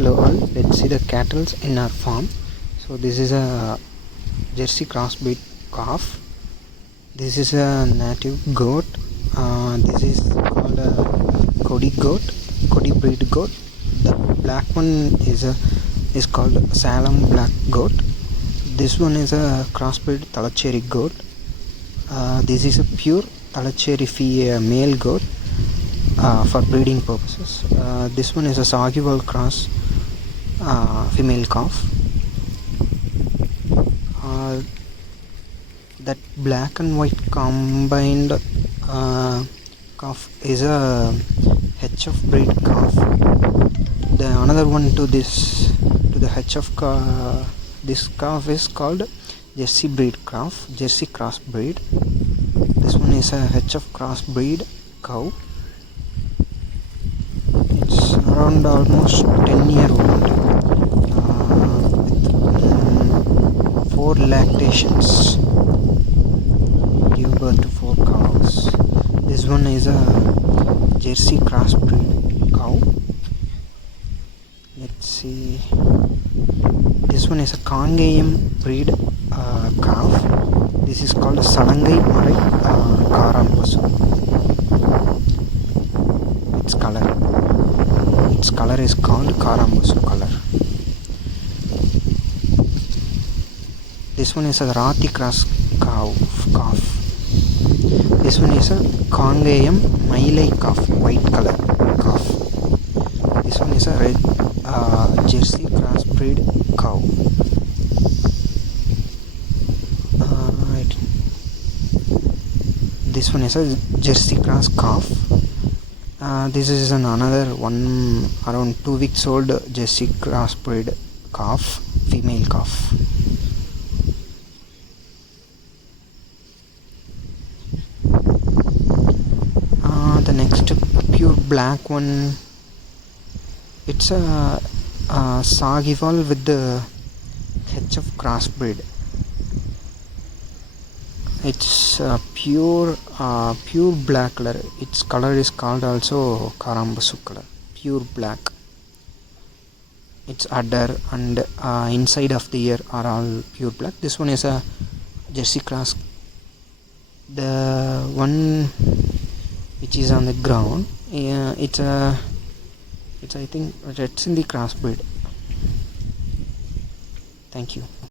Hello all, let's see the cattle in our farm. So this is a Jersey crossbreed calf. This is a native goat. This is called a Cody breed goat. The black one is called Salem black goat. This one is a crossbreed Talacheri goat. This is a pure Talacheri male goat for breeding purposes. This one is a Sahiwal cross female calf. That black and white combined calf is a HF breed calf. The another one to the HF this calf is called Jersey breed calf, Jersey cross breed. This one is a HF cross breed cow. It's around almost 10-year-old with 4 lactations. Give birth to 4 cows. This one is a Jersey cross breed cow. Let's see. This one is a Kangayam breed calf. This is called a Salangai Marai Karambasu. Its color is called Karambasu color. This one is a Rati cross calf. This one is a Kangayam Mailai calf, white color calf. This one is a red Jersey crossbreed cow. This one is a Jersey cross calf. This is another one around 2 weeks old Jersey crossbreed calf, female calf. The next pure black one, it's a Sahiwal with the HF crossbreed. It's pure black color. Its color is called also Karambasu color, pure black. Its udder and inside of the ear are all pure black. This one is a Jersey cross. The one which is on the ground, it's I think it's in the crossbreed. Thank you.